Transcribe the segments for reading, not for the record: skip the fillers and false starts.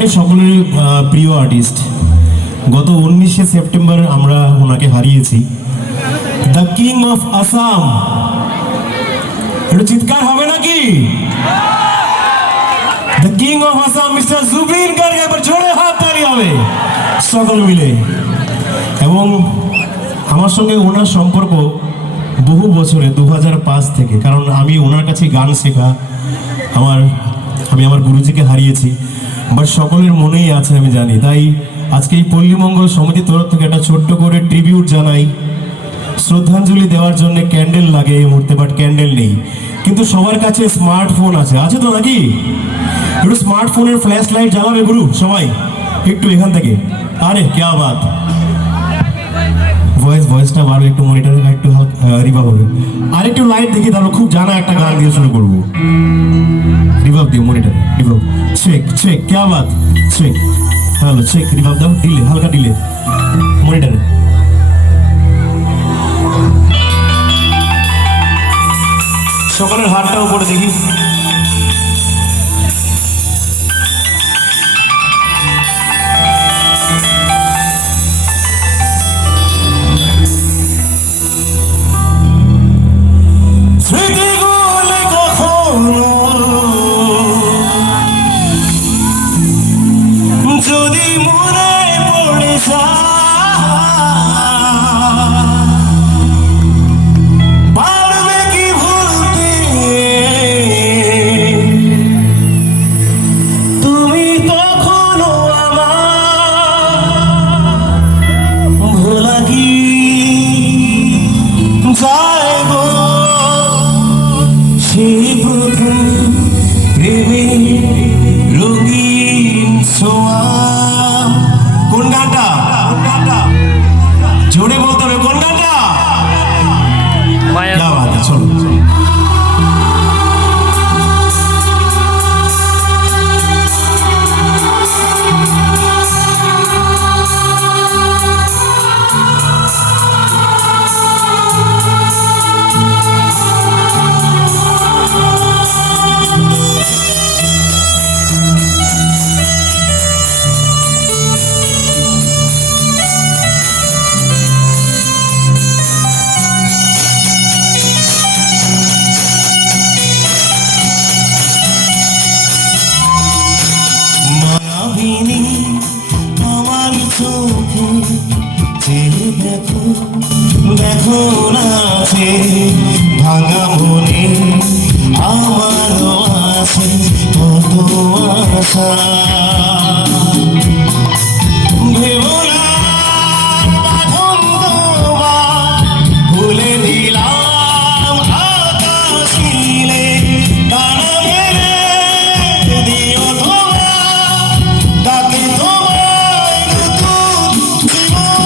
জানি সকলের প্রিয় আর্টিস্ট। গত 19শে সেপ্টেম্বর আমরা ওনাকে হারিয়েছি। The king of Assam. একটু চিৎকার হবে নাকি? The king of Assam mister Zubeen Garg, এবার জোরে হাত তালি হবে সকল মিলে। এবং আমার সঙ্গে ওনার সম্পর্ক বহু বছরে, 2005 থেকে, কারণ আমি ওনার কাছে গান শেখা। আমি আমার গুরুজিকে হারিয়েছি, বাট সকলের মনেই আছে আমি জানি। তাই আজকে এই পল্লীমঙ্গল সমিতির তরফ থেকে একটা ছোট্ট করে ট্রিবিউট জানাই। শ্রদ্ধাঞ্জলি দেওয়ার জন্য ক্যান্ডেল লাগে এই মুহূর্তে, বাট ক্যান্ডেল নেই, কিন্তু সবার কাছে স্মার্টফোন আছে তো নাকি? একটু স্মার্টফোনের ফ্ল্যাশ লাইট জ্বালাবে গুরু সবাই একটু এখান থেকে। আরে ক্যা বাত, ভয়েসটা বাড়বে একটু, মনিটরে একটু রিভাব হবে। আর একটু লাইট দেখি, তারপর খুব জানা একটা গান দিয়ে শুরু করবো। রিভাব দিও মনিটরে, রিভাব। চেক ক্যা বাত, চেক। হ্যালো, চেক, রিভাব দাও, দিলে হালকা দিলে মনিটরে। সকলের হাতটা উপরে দেখি। যদি মনে পড়ে পারবে কি ভুলতে, তুমি তখনও আমার ভোলা কি যায় গো, সেই প্রথম প্রেমে রঙিন ছোঁয়া। কোন গানটা? জোরে বলতে হবে, কোন গানটা? চলো আমার চোখে দেখো দেখো নাচে ভাঙা মনে আমারও আছে কত আশা। ভেবো না বাঁধন তোমার ভুলে দিলাম আকাশ নীলে, তারা মেরে দিও তোমার ডাকে তোমায় নতুন জীবন।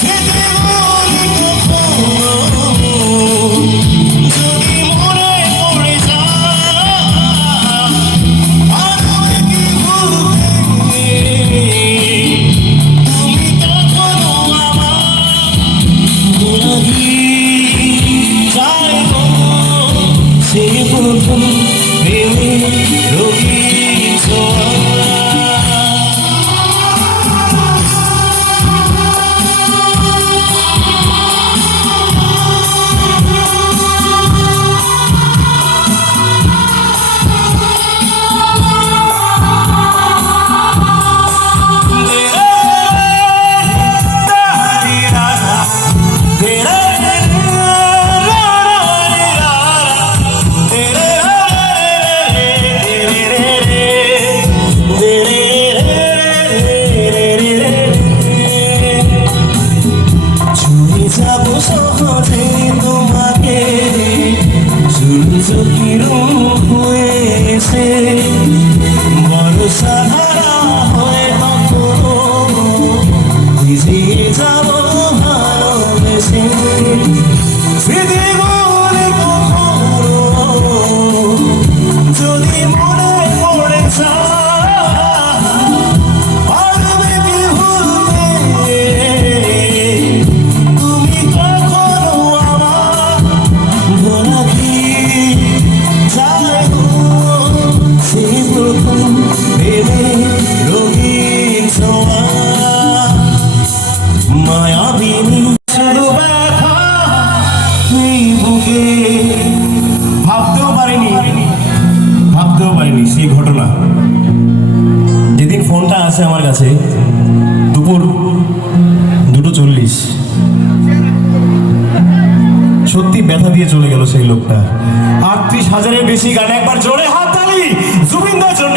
যেতে বলি কখনো যদি মনে পড়ে যায়, পারবে কি ভুলতে, তুমি তখনও আমার ভোলা কি যায় গো, সেই প্রথম প্রেমে রঙিন ছোঁয়া। তোমাকে সূর্য কিরণ হয়েছে বর্ষা ধারা হয়ে, তখন ভিজিয়ে যাব ভালোবেসে। স্মৃতি বলে কখনো যদি মনে পড়ে যায়, পারবে কি ভুলতে, তুমি কখনো আমার ভোলা কি যায় গো, সেই প্রথম মায়াবিনী শুধু ব্যথা এই বুকে। ভাবতেও পারিনি সেই ঘটনা। যেদিন ফোনটা আসে আমার কাছে দুপুর 2:40, সত্যি ব্যথা দিয়ে চলে গেল সেই লোকটা। 38,000-এর বেশি গান। একবার জোরে হাততালি জুবিনদার জন্য।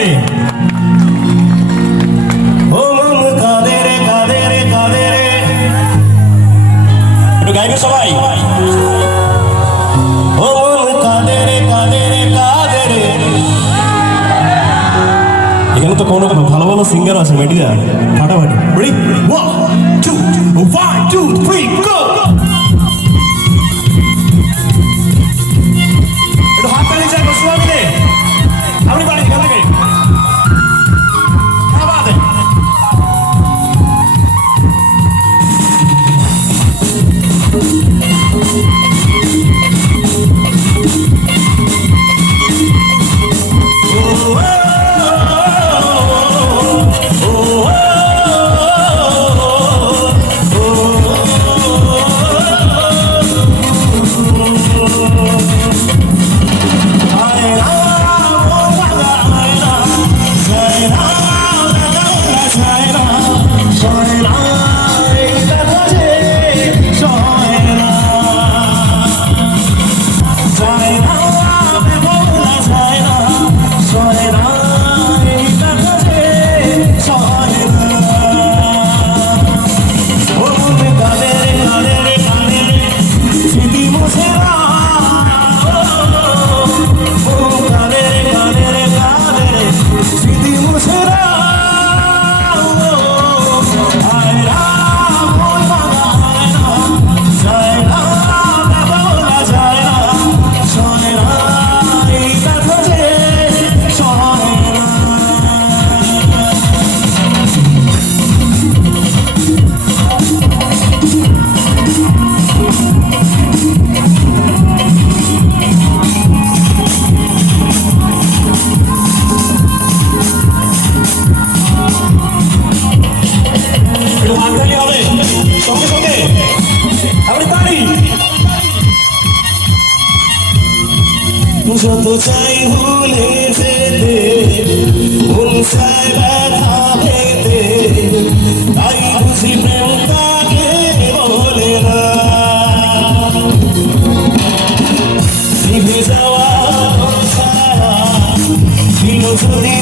ও মন কাঁদে রে কাঁদে রে কাঁদে রে, একটু গাইবে সবাই। ও মন কাঁদে রে কাঁদে রে কাঁদে রে। এখানে তো কোনো ভালো ভালো সিঙ্গার আছে, মেডিয়া ফাটাফাটি। রেডি 1 2 1 2 3 গো। একটু হাত তালি চাই বসুয়া মিলে। আপনি পারেন এখান থেকে। যত চাই ভুলে যেতে, মন চায় ব্যথা পেতে, তাই বুঝি প্রেম তাকে বলে না। নিভে যাওয়া ছায়া দিল যদি